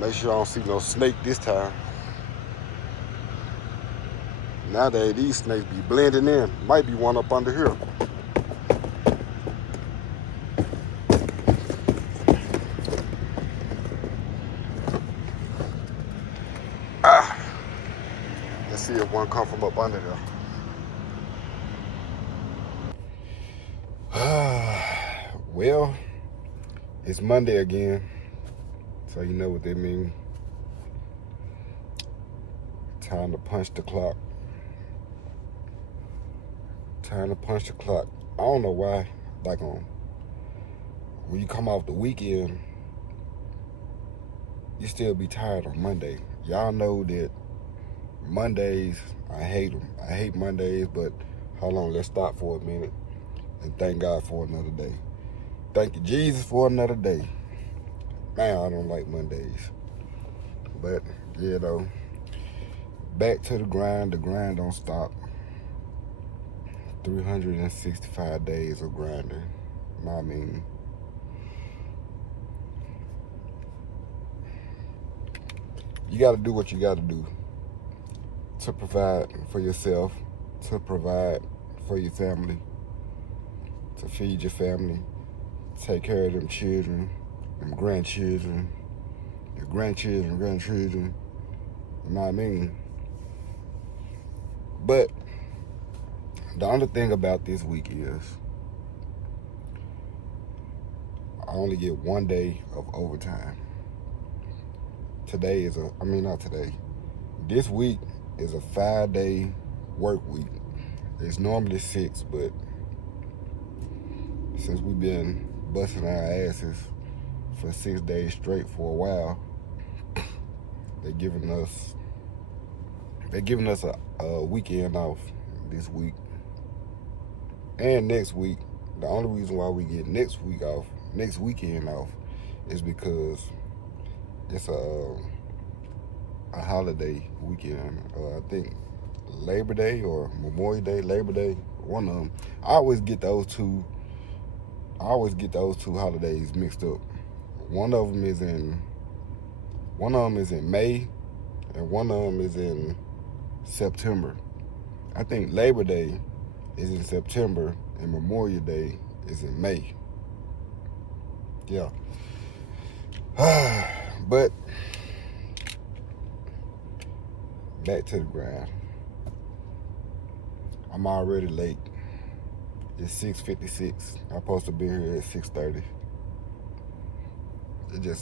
Make sure I don't see no snake this time. Nowadays, these snakes be blending in. Might be one up under here. Let's see if one come from up under there. Well, it's Monday again, so you know what that means. Time to punch the clock. Time to punch the clock. I don't know why, like when you come off the weekend, you still be tired on Monday. Y'all know that Mondays, I hate them. I hate Mondays, but hold on, let's stop for a minute and thank God for another day. Thank you, Jesus, for another day. Man, I don't like Mondays. But, yeah, though, back to the grind. The grind don't stop. 365 days of grinding. I mean, you got to do what you got to do to provide for yourself, to provide for your family, to feed your family, take care of them children, them grandchildren, your grandchildren, you know what I mean? But the only thing about this week is I only get 1 day of overtime. This week is a 5-day work week. It's normally 6, but since we've been busting our asses for 6 days straight for a while, they're giving us a weekend off this week and next week. The only reason why we get next weekend off, is because it's a holiday weekend. I think Labor Day or Memorial Day, Labor Day, one of them. I always get those two holidays mixed up. One of them is in May, and one of them is in September. I think Labor Day is in September and Memorial Day is in May. Yeah. But back to the grind. I'm already late. It's 6:56. I'm supposed to be here at 6:30. It's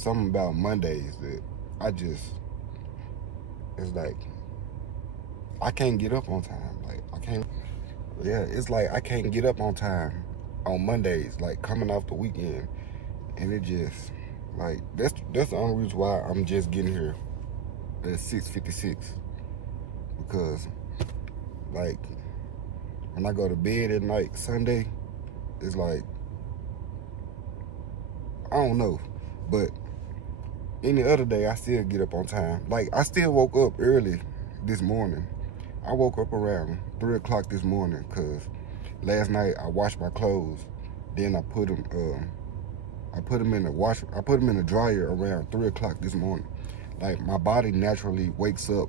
something about Mondays that it's like I can't get up on time. It's like I can't get up on time on Mondays, like coming off the weekend. And it just, like, that's the only reason why I'm just getting here at 6:56. Because, like, when I go to bed at night Sunday, it's like, I don't know. But any other day, I still get up on time. Like, I still woke up early this morning. I woke up around 3 o'clock this morning because last night I washed my clothes. Then I put them in the dryer around 3 o'clock this morning. Like, my body naturally wakes up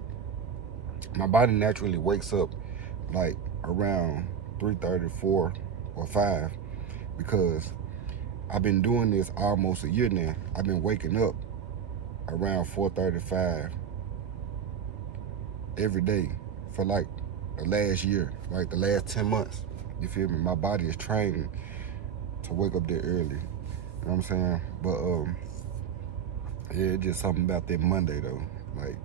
like around 3:30, 4 or 5, because I've been doing this almost a year now. I've been waking up around 4:35 every day for like the last year, like the last 10 months. You feel me? My body is trained to wake up there early. You know what I'm saying? But yeah, it's just something about that Monday though. Like,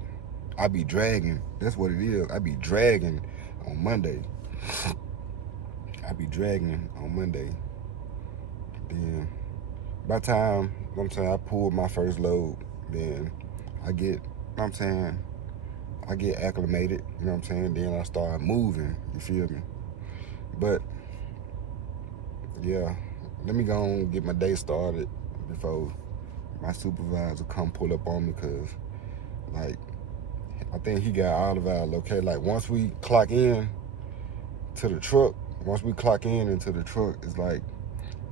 I be dragging. That's what it is. I be dragging on Monday. Then by the time, you know what I'm saying, I pull my first load, then I get, I get acclimated, you know what I'm saying? Then I start moving, you feel me? But yeah, let me go and get my day started before my supervisor come pull up on me, because, like, I think he got all of our location. Like, once we clock in into the truck, it's like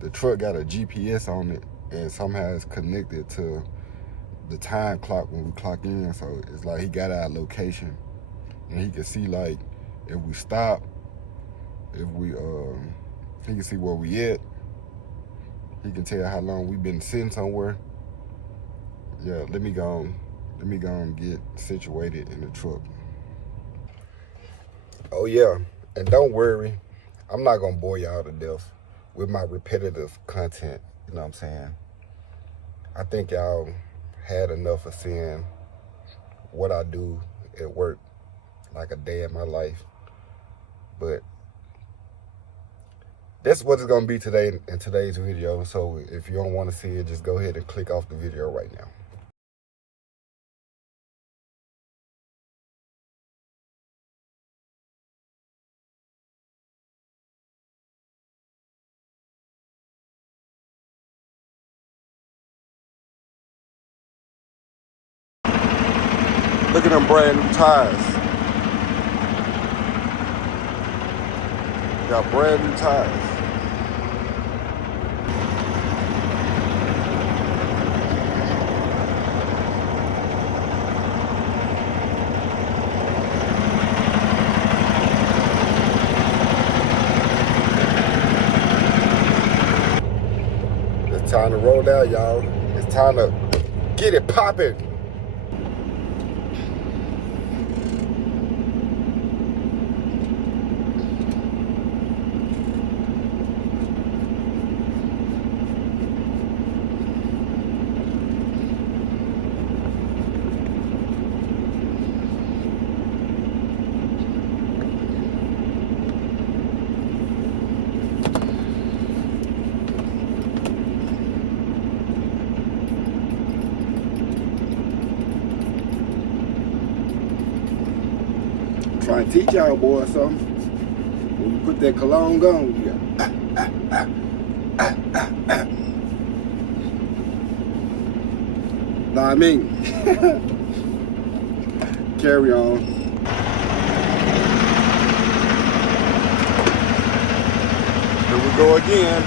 the truck got a GPS on it, and somehow it's connected to the time clock when we clock in. So it's like he got our location, and he can see like if we stop, if we he can see where we at. He can tell how long we've been sitting somewhere. Yeah, let me go and get situated in the truck. Oh yeah, and don't worry, I'm not gonna bore y'all to death with my repetitive content. You know what I'm saying? I think y'all had enough of seeing what I do at work, like a day in my life. But that's what it's gonna be today in today's video. So if you don't want to see it, just go ahead and click off the video right now. Look at them brand new tires. Got brand new tires. It's time to roll out, y'all. It's time to get it popping. Trying to teach y'all boys something. When you put that cologne on, you got know what I mean? Carry on. Here we go again.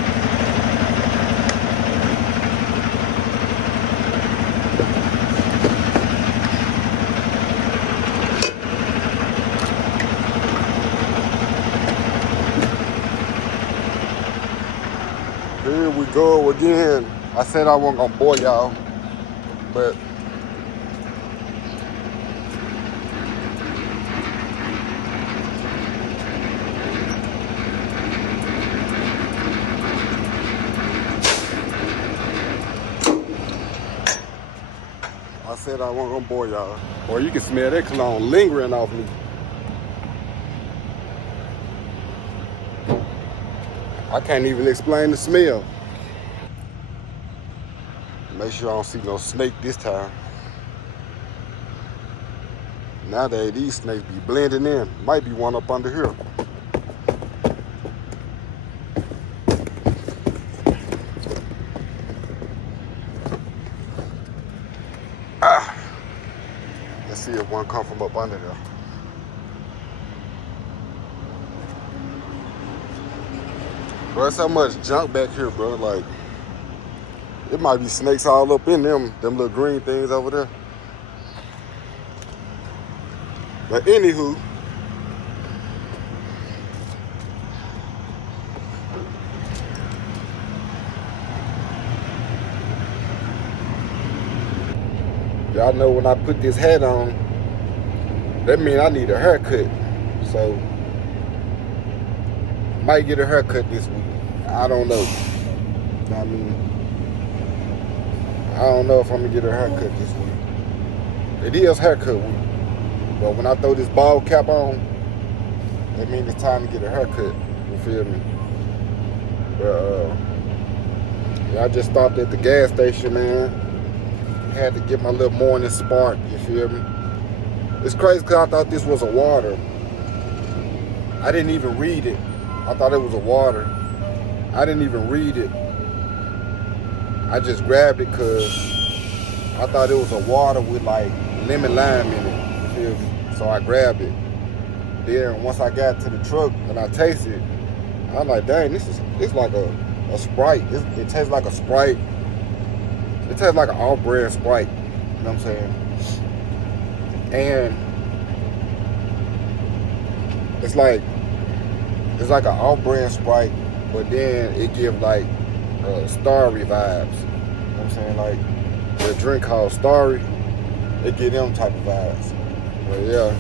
Here we go again. I said I wasn't gonna bore y'all, but I said I wasn't gonna bore y'all. Boy, you can smell that cologne lingering off me. I can't even explain the smell. Make sure I don't see no snake this time. Nowadays, these snakes be blending in. Might be one up under here. Let's see if one come from up under there. Bro, there's so much junk back here, bro. Like, it might be snakes all up in them little green things over there. But anywho, y'all know when I put this hat on, that means I need a haircut. So, might get a haircut this week. I don't know. I mean, I don't know if I'm gonna get a haircut this week. It is haircut week. But when I throw this bald cap on, that means it's time to get a haircut. You feel me? But yeah, I just stopped at the gas station, man. Had to get my little morning spark, you feel me? It's crazy because I thought this was a water. I didn't even read it. I thought it was a water. I didn't even read it. I just grabbed it because I thought it was a water with like lemon lime in it. You feel me? So I grabbed it. Then once I got to the truck and I tasted it, I'm like, dang, it's like a Sprite. It tastes like a Sprite It tastes like an all-brand Sprite. You know what I'm saying? And it's like an all-brand Sprite, but then it give like Starry vibes. You know what I'm saying? Like the drink called Starry, it give them type of vibes. But yeah.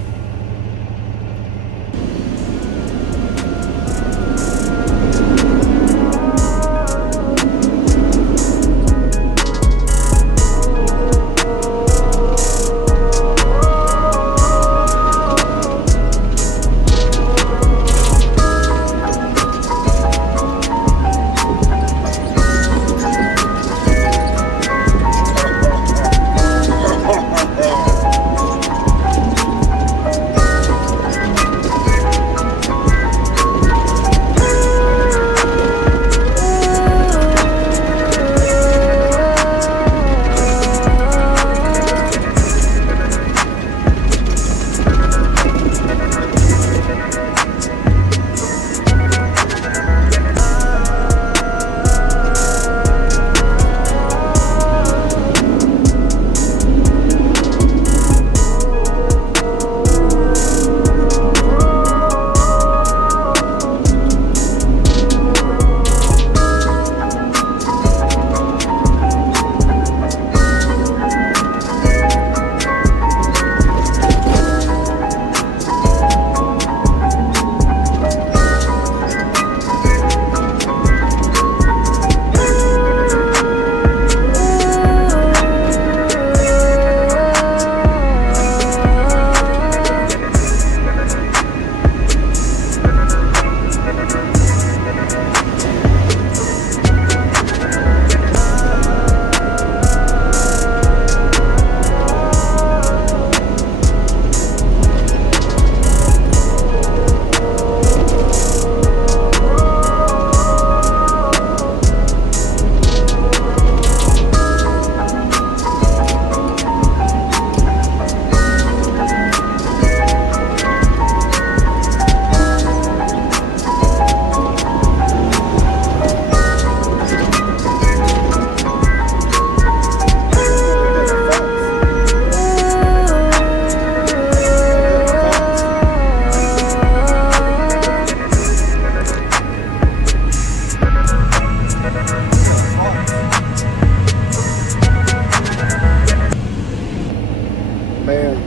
Man,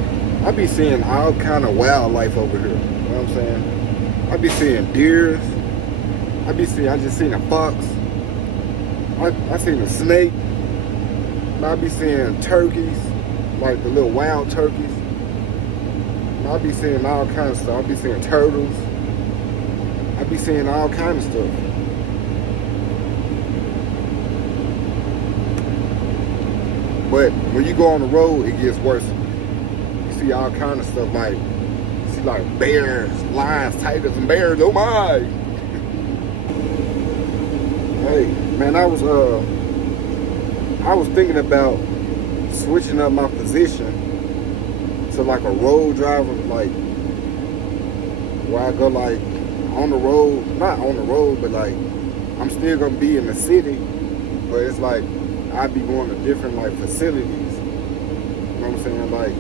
I be seeing all kind of wildlife over here. You know what I'm saying? I be seeing deers. I just seen a fox. I seen a snake. I be seeing turkeys, like the little wild turkeys. I be seeing all kind of stuff. I be seeing turtles. I be seeing all kind of stuff. But when you go on the road, it gets worse. You see all kind of stuff like, you see like bears, lions, tigers, and bears. Oh my! Hey, man, I was thinking about switching up my position to like a road driver, like where I go like on the road, not on the road, but like I'm still gonna be in the city, but it's like I'd be going to different like facilities. You know what I'm saying? Like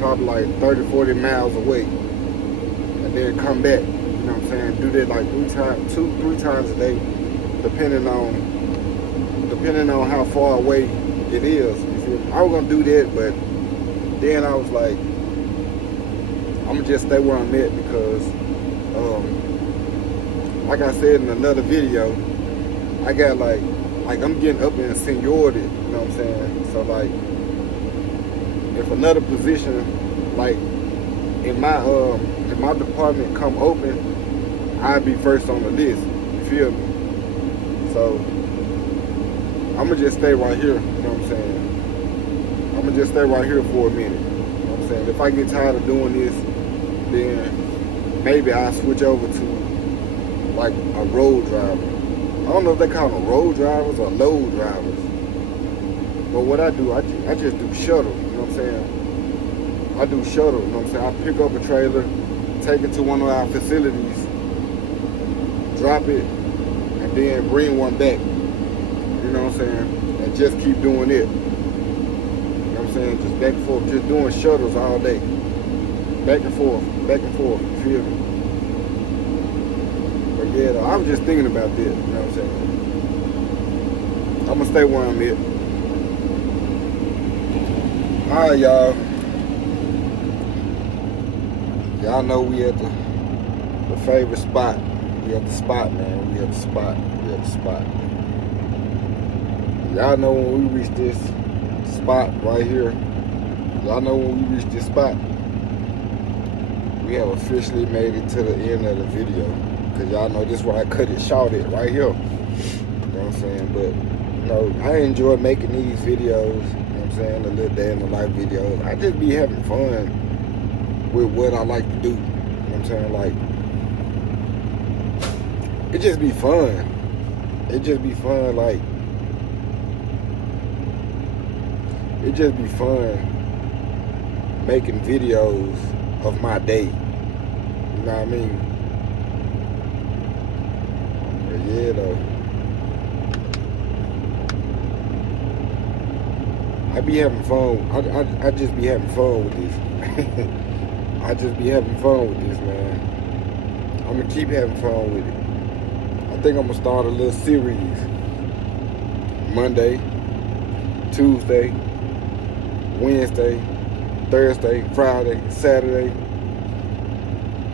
probably like 30, 40 miles away, and then come back. You know what I'm saying? Do that like two, three times a day, depending on how far away it is. You feel me? I was gonna do that, but then I was like, I'm gonna just stay where I'm at because, like I said in another video, I got like I'm getting up in seniority. You know what I'm saying? So like, if another position like in my department come open, I'd be first on the list. You feel me? So I'm gonna just stay right here. You know what I'm saying? I'm gonna just stay right here for a minute. You know what I'm saying? If I get tired of doing this, then maybe I'll switch over to like a road driver. I don't know if they call them road drivers or load drivers. But what I do, I just do shuttle. You know what I'm saying? I do shuttle. You know what I'm saying? I pick up a trailer, take it to one of our facilities, drop it, and then bring one back. You know what I'm saying? And just keep doing it. You know what I'm saying? Just back and forth, just doing shuttles all day. Back and forth, you feel me? But yeah, though, I was just thinking about this, you know what I'm saying? I'm gonna stay where I'm at. Alright, y'all. Y'all know we at the favorite spot. We at the spot, man. We at the spot. Y'all know when we reach this spot right here. Y'all know when we reach this spot, we have officially made it to the end of the video. Cause y'all know this is where I cut it short at right here. You know what I'm saying? But you know, I enjoy making these videos, you know what I'm saying, the little day in the life videos. I just be having fun with what I like to do. You know what I'm saying? Like, it just be fun. It just be fun, like, it just be fun making videos of my day. You know what I mean? But yeah, though. I be having fun. I just be having fun with this. I just be having fun with this, man. I'm gonna keep having fun with it. I think I'm gonna start a little series. Monday, Tuesday, Wednesday, Thursday, Friday, Saturday,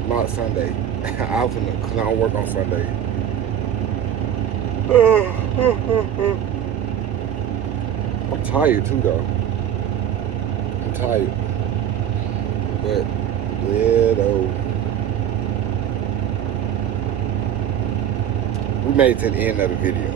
not Sunday. Cause I don't work on Sunday. I'm tired too, though. I'm tired. But, yeah, though. We made it to the end of the video.